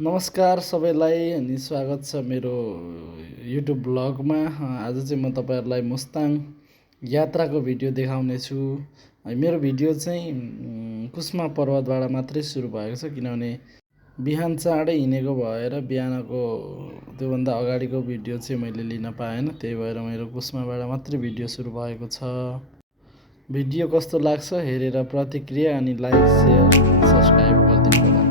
नमस्कार सबैलाई अनि स्वागत छ मेरो युट्युब ब्लगमा। आज चाहिँ म तपाईँहरूलाई मुस्ताङ यात्राको भिडियो देखाउने छु। मेरो भिडियो चाहिँ कुस्मा पर्वतबाट मात्रै सुरु भएको छ, किनभने बिहान चाँडै हिँडेको भएर बिहानको त्योभन्दा अगाडिको भिडियो चाहिँ मैले लिन पाएन। त्यही भएर मेरो कुस्माबाट मात्रै भिडियो सुरु भएको छ। भिडियो कस्तो लाग्छ हेरेर प्रतिक्रिया अनि लाइक, सेयर, सब्सक्राइब गरिदिनु होला।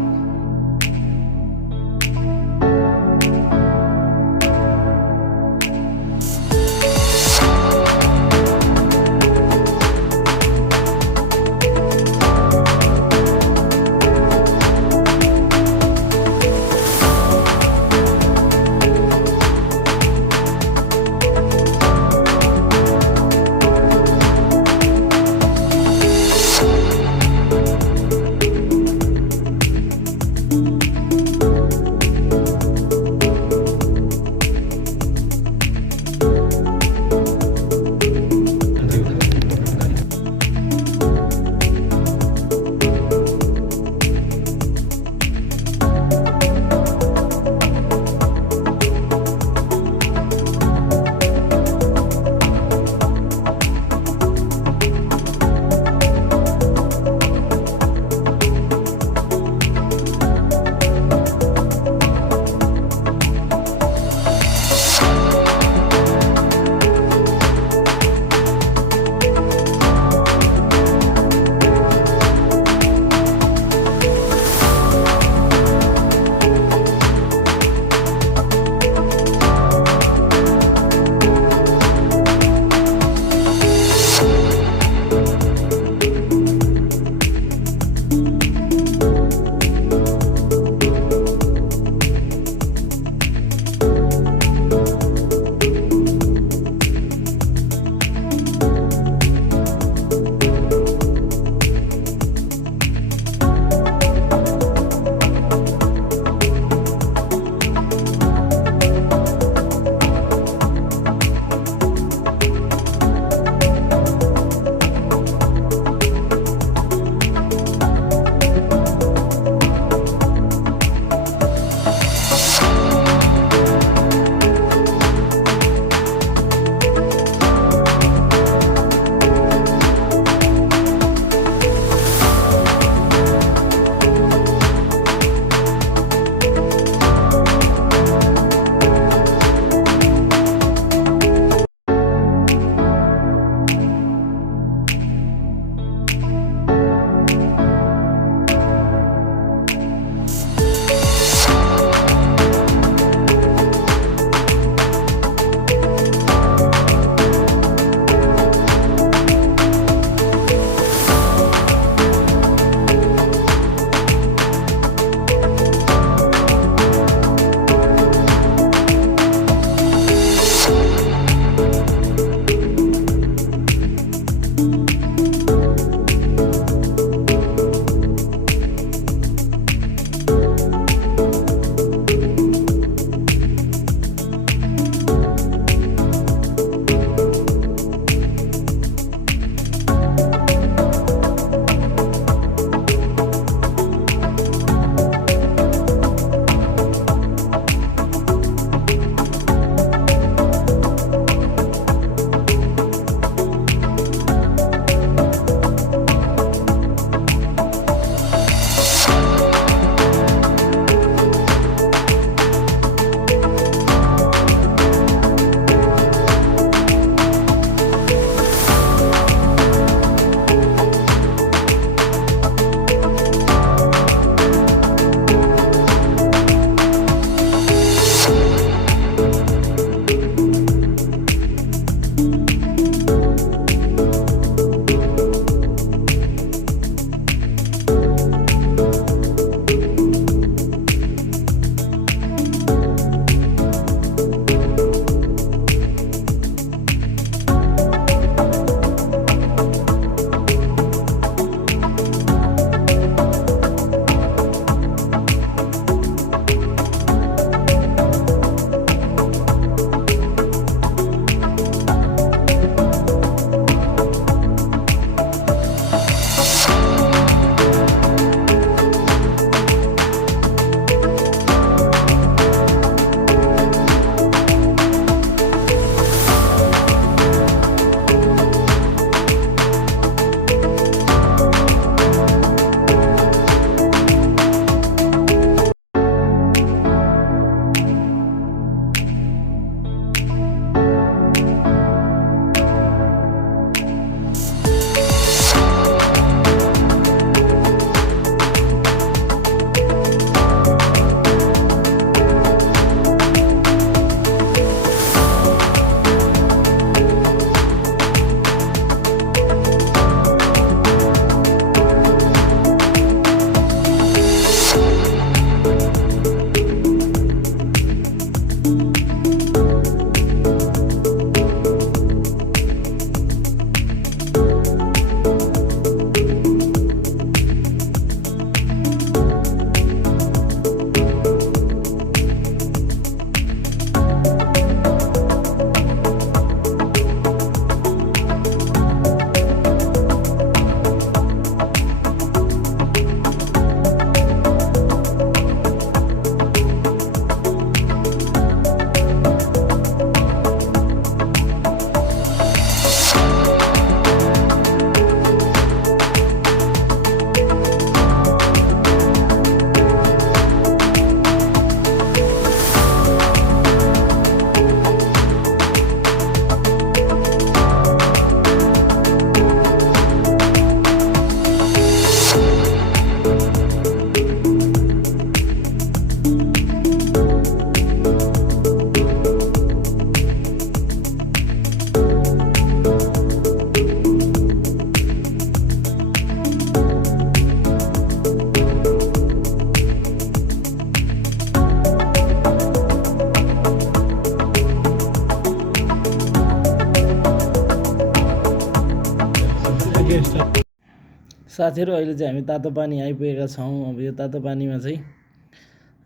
साथीहरू अहिले चाहिँ हामी तातो पानी आइपुगेका छौँ। अब यो तातो पानीमा चाहिँ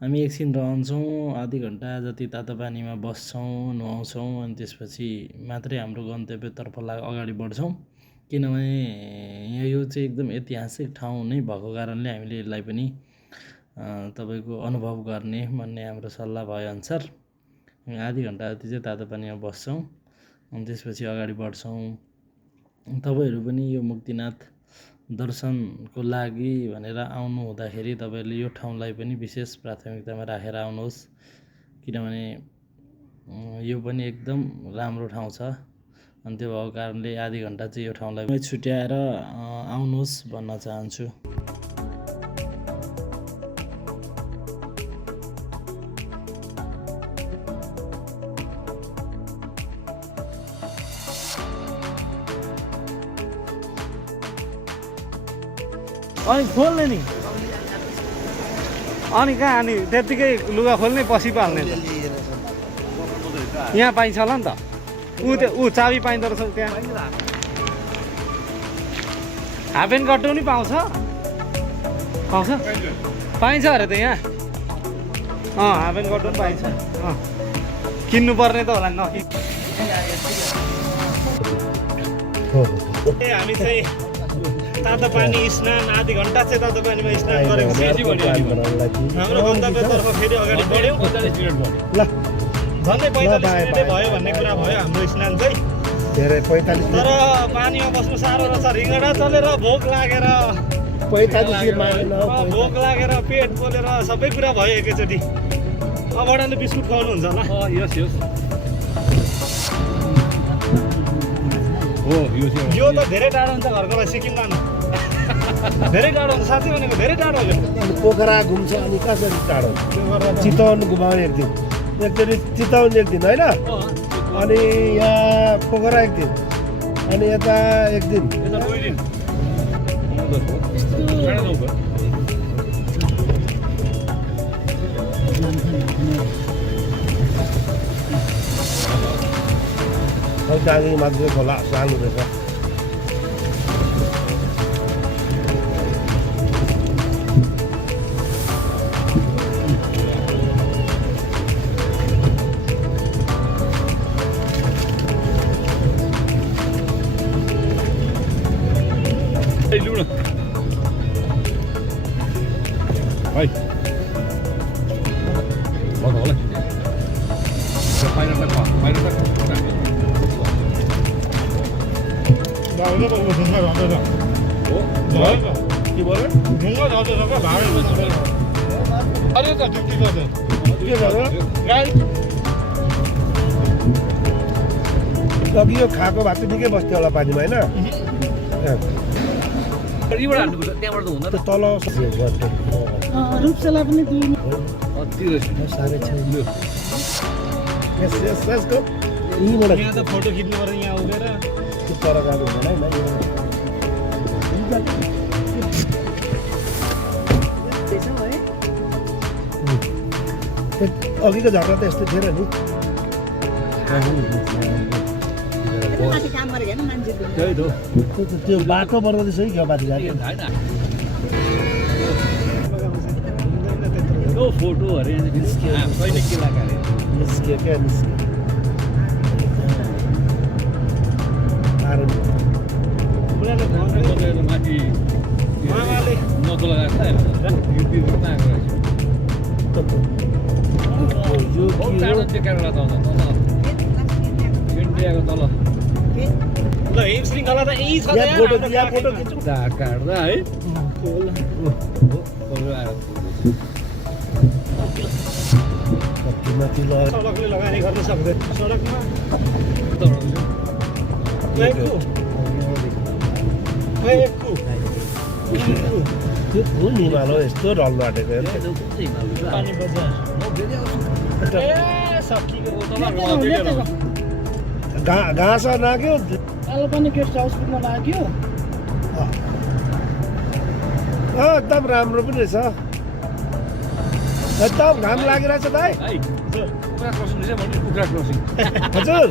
हामी एकछिन रहन्छौँ, आधी घन्टा जति तातो पानीमा बस्छौँ, नुहाउँछौँ अनि त्यसपछि मात्रै हाम्रो गन्तव्यतर्फ अगाडि बढ्छौँ। किनभने यो चाहिँ एकदम ऐतिहासिक ठाउँ नै भएको कारणले हामीले यसलाई पनि तपाईँको अनुभव गर्ने भन्ने हाम्रो सल्लाह भएअनुसार आधी घन्टा जति चाहिँ तातो पानीमा बस्छौँ अनि त्यसपछि अगाडि बढ्छौँ। तपाईँहरू पनि यो मुक्तिनाथ दर्शनको लागि भनेर आउनु हुँदाखेरि तपाईँहरूले यो ठाउँलाई पनि विशेष प्राथमिकतामा राखेर आउनुहोस्, किनभने यो पनि एकदम राम्रो ठाउँ छ। अनि त्यो भएको कारणले आधी घन्टा चाहिँ यो ठाउँलाई छुट्याएर आउनुहोस् भन्न चाहन्छु। अनि खोल्ने नि अनि कहाँ अनि त्यत्तिकै लुगा खोल्ने पछि पाल्ने त यहाँ पाइन्छ होला नि त। ऊ चाबी पाइँदो रहेछ त्यहाँ। हाफ प्यान्ट कट्टो नि पाउँछ पाउँछ पाइन्छ अरे त यहाँ। हाफ प्यान्ट कट्टो पनि पाइन्छ। किन्नु पर्ने त होला नकिन्। हामी चाहिँ तातो पानी स्नान आधी घन्टा चाहिँ तातो पानीमा स्नान गरेको हाम्रो गन्तव्यतर्फ फेरि अगाडि बढ्यौँ। झन्डै 45 मिनटै भयो भन्ने कुरा भयो हाम्रो स्नान चाहिँ। धेरै 45 तर पानीमा बस्नु साह्रो रहेछ। रिङ्गडा चलेर भोक लागेर 45 भोक लागेर पेट पोलेर सबै कुरा भयो एकैचोटि। अबडाले बिस्कुट खुवाउनुहुन्छ होला। यस यस यो त धेरै टाढो हुन्छ घरकोलाई सिक्किम जानु। धेरै टाढो हुन्छ साँच्चै भनेको धेरै टाढो हो। पोखरा घुम्छ अनि कसरी टाढो चितवन घुमाउने एक दिन, एकचोटि चितवन एक दिन होइन, अनि यहाँ पोखरा एक दिन, अनि यता एक दिन। दार्जिलिङ मान्छे खोला सानो रहेछ। अघि यो खाएको भात निकै बस्थ्यो होला पानीमा होइन। तल रूपसेला पनि यहाँ त फोटो खिच्नु पर्यो यहाँ उभिएर। तर जानु हुँदैन अघिको झगडा त यस्तो थिएन नि। त्यो बाटो बनाउँदैछ कि क्या माथि जाने फोटो अरे निस्क्यो के लगाएर निस्क्यो क्या निस्क्यो। माथि नतो ल हिम श्रृङ्खला त यही छ काट्दा है। सडकले लगानी गर्न सक्दैन। सडकमा त्यो फुल हिमाल हो यस्तो डल्लो आँटेको हेर्नु। पानी बजार घाँस नाग्यो कालो पनि गेस्ट हाउस पुग्न लाग्यो एकदम राम्रो पनि रहेछ एकदम घाम लागिरहेछ दाइ हजुर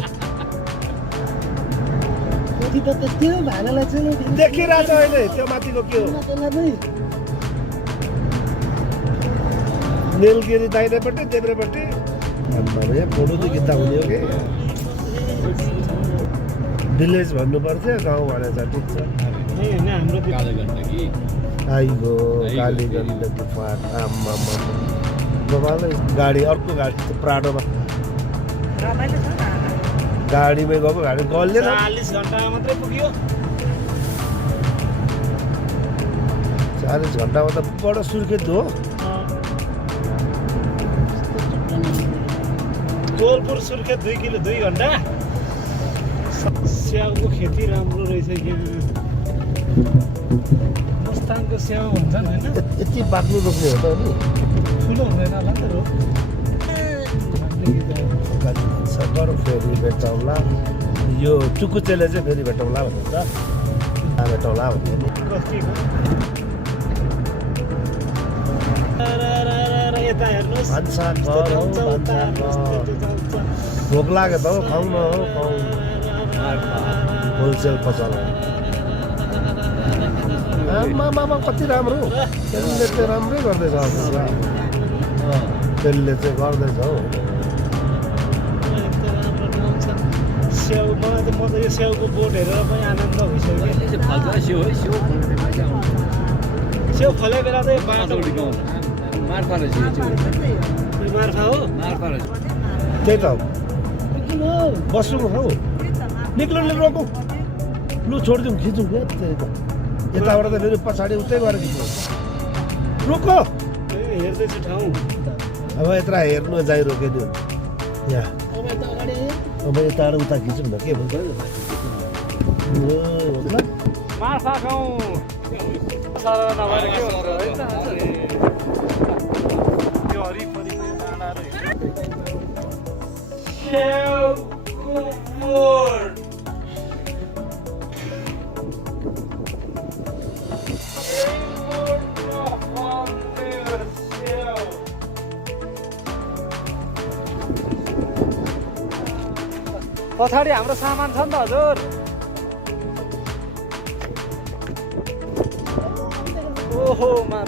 कति त त्यो भाडालाई चाहिँ देखिरहेछ अहिले त्यो माथिको के हो निलगिरी दाहिनेपट्टि देब्रेपट्टि फोटो त खिच्दा हुने हो कि भिलेज भन्नु पर्थ्यो गाउँ भनेर ठिक छ हाम्रो आइगो काली गण्डकी फाट आम्मा बाबाले गाडी अर्को गाडी त प्राडोमा गाडीमै गएको गाडी गल्दैन 40 घन्टा मात्रै पुग्यो 40 घन्टामा त बडो सुर्खेत हो टोलपुर सुर्खेत 2 किलो 2 घन्टा स्याउको खेती राम्रो रहेछ कि मस्ताङको स्याउ भन्छन् होइन यति बाक्लो रोक्ने हो त अनि ठुलो हुँदैन होला नि त रोग सकर फेरि भेटौँला यो चुकुचेले चाहिँ फेरि भेटौँला भन्छ भेटौँला भन्यो नि यता हेर्नुहोस् भान्सा घर हो भान्सा घर भोक लाग्यो त हौ खाउँ न हौ खाउँ होलसेल पसल आमामा कति राम्रो त्यसले चाहिँ राम्रै गर्दैछ त्यसले चाहिँ गर्दैछ हौ स्याउ मलाई त म त यो स्याउको बोट हेरेर पनि आनन्द भइसक्यो स्याउ फले बेला चाहिँ बाटो मार्फा हो त्यही त बस्नु हौ निक्लो रोकौँ लु छोडिदिउँ खिचौँ क्या त्यही त यताबाट त फेरि पछाडि उतै गएर खिच्नु रोको हेर्दैछु ठाउँ अब यत्र हेर्नु जाइ रोकिदियो यहाँ अब यताबाट उता खिचौँ न के भन्छ मार्फा गाउँ सारा नभएर के हुन्छ है त यो हरिपरिको यो डाँडाहरू पछाडि हाम्रो सामान छ नि त हजुर ओहो मा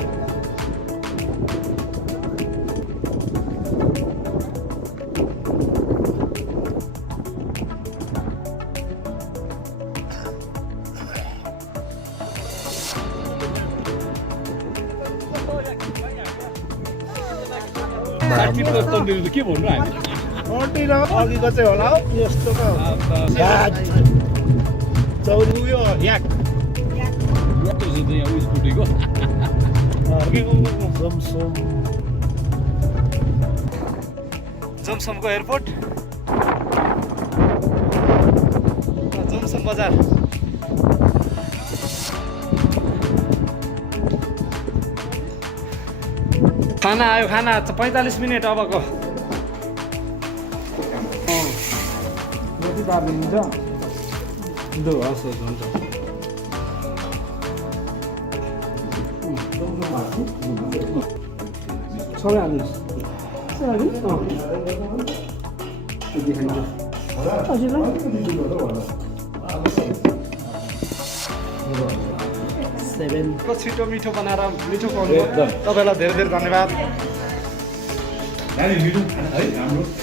के भन्नु हामी अघिको चाहिँ होला हौ यस्तो चौरी उयो याक जमसमको एयरपोर्ट जमसम बजार खाना आयो खाना 45 मिनट अबको जति दार्जिलिङ हुन्छ लु हस् हस् हुन्छ सबै हाल्नुहोस् छिटो मिठो बनाएर मिठो खुवाउनु तपाईँलाई धेरै धेरै धन्यवाद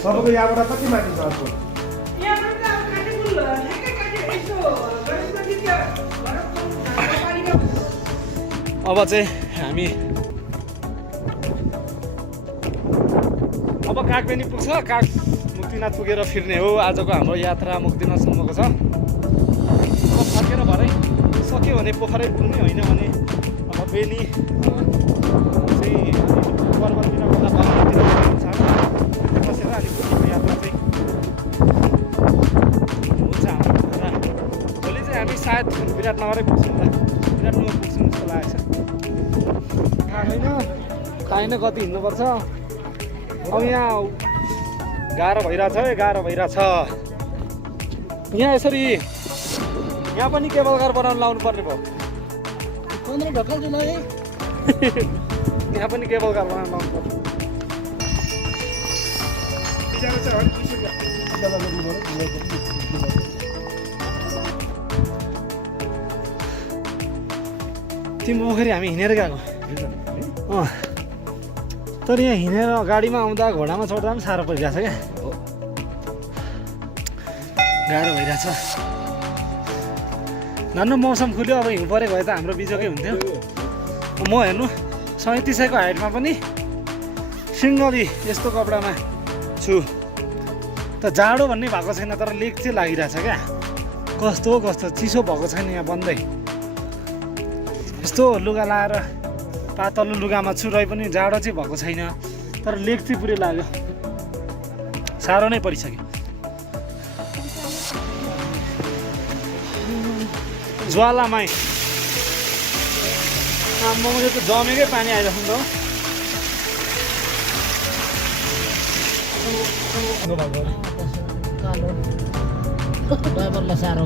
तपाईँको यहाँबाट कति माथि छ अर्को अब चाहिँ हामी अब कागबेनी पुग्छ काग मुक्तिनाथ पुगेर फिर्ने हो आजको हाम्रो यात्रा मुक्तिनाथसम्मको छ अब फर्केर भरै सक्यो भने पोखरै पुग्ने होइन भने अब बेनी चाहिँ पर्वततिर बसेर अनि भोलिको यात्रा चाहिँ हुन्छ हाम्रो कुरा भोलि चाहिँ हामी सायद विराटनगरै पुग्छौँ होला विराटनगर पुग्छौँ जस्तो लागेको छ थाहै न कति हिँड्नुपर्छ। अब यहाँ गाह्रो भइरहेछ है, गाह्रो भइरहेछ। यहाँ यसरी यहाँ पनि केबल कार बनाउनु लाउनु पर्ने भयो। 15 ढकाल्छु ल है। यहाँ पनि केबल कार बनाउनु लाउनु पर्छ। तिमीखेरि हामी हिँडेर गएको। तर यहाँ हिँडेर गाडीमा आउँदा घोडामा चढ्दा पनि साह्रो परिरहेछ क्या, गाह्रो भइरहेछ। धन्न मौसम खुल्यो, अब हिउँ परेको भए त हाम्रो बिजोकै हुन्थ्यो। म हेर्नु 37 को हाइटमा पनि सिङ्गली यस्तो कपडामा छु। त जाडो भन्ने भएको छैन, तर लेक चाहिँ लागिरहेछ क्या। कस्तो चिसो भएको छैन यहाँ बन्दै। यस्तो लुगा लाएर पातलो लुगामा छु, रही पनि जाडो चाहिँ भएको छैन, तर लेक चाहिँ पुरै लाग्यो। साह्रो नै परिसक्यो। ज्वालामाई आम्मामा, त जमेकै पानी आइरहेको नि त। ड्राइभरलाई साह्रो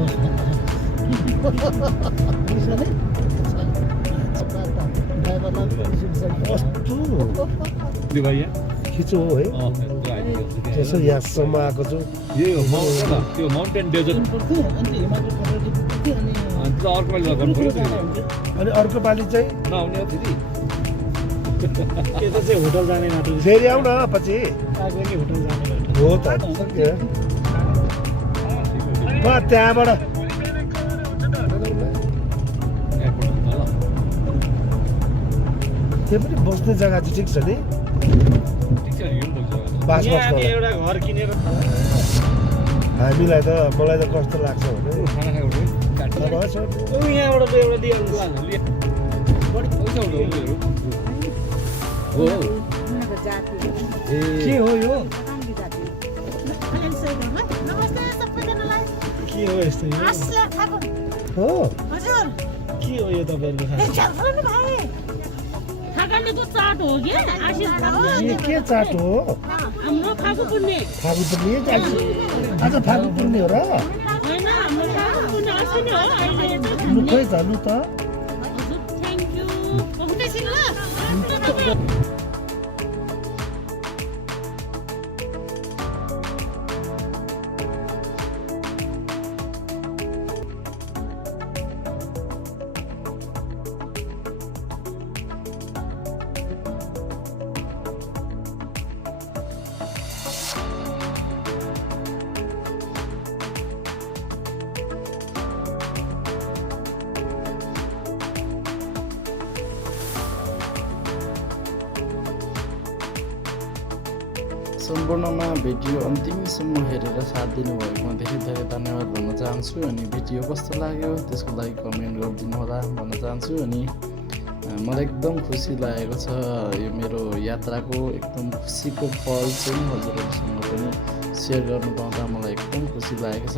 खिचो हो है। यसो यहाँसम्म आएको छु। त्यो माउन्टेन डेजर्ट अर्को पालि गर्नु पर्यो अनि अर्को पालि चाहिँ नआउने हो फेरि। यता चाहिँ होटल जाने बाटो फेरि आऊ न पछि। होटल जाने बाटो हो त त्यहाँबाट त्यो पनि बस्ने जग्गा चाहिँ ठिक छ नि। बास यहाँ बस्न एउटा घर किनेर हामीलाई त मलाई त कस्तो लाग्छ भने खाना खाएको बस यहाँबाट एउटा लिइहाल्नु हो के हो यो? के हो यस्तो यो? हो के हो यो तपाईँहरूको चाट हो क्या यो के चाट हो? हाम्रो फागु पुर्ने फागु पुर्ने आज फागु पुर्ने हो र? होइन हाम्रो फागु पुर्ने अस्ति नै हो अहिले लु खोइ जानु त। थ्याङ्क यू एकैछिन ल। सम्पूर्णमा भिडियो अन्तिमसम्म हेरेर साथ दिनुभएकोमा धेरै धेरै धन्यवाद भन्न चाहन्छु। अनि भिडियो कस्तो लाग्यो त्यसको लागि कमेन्ट गरिदिनु होला भन्न चाहन्छु। अनि मलाई एकदम खुसी लागेको छ यो मेरो यात्राको एकदम खुसीको पल चाहिँ हजुरहरूसँग पनि सेयर गर्नु पाउँदा मलाई एकदम खुसी लागेको छ।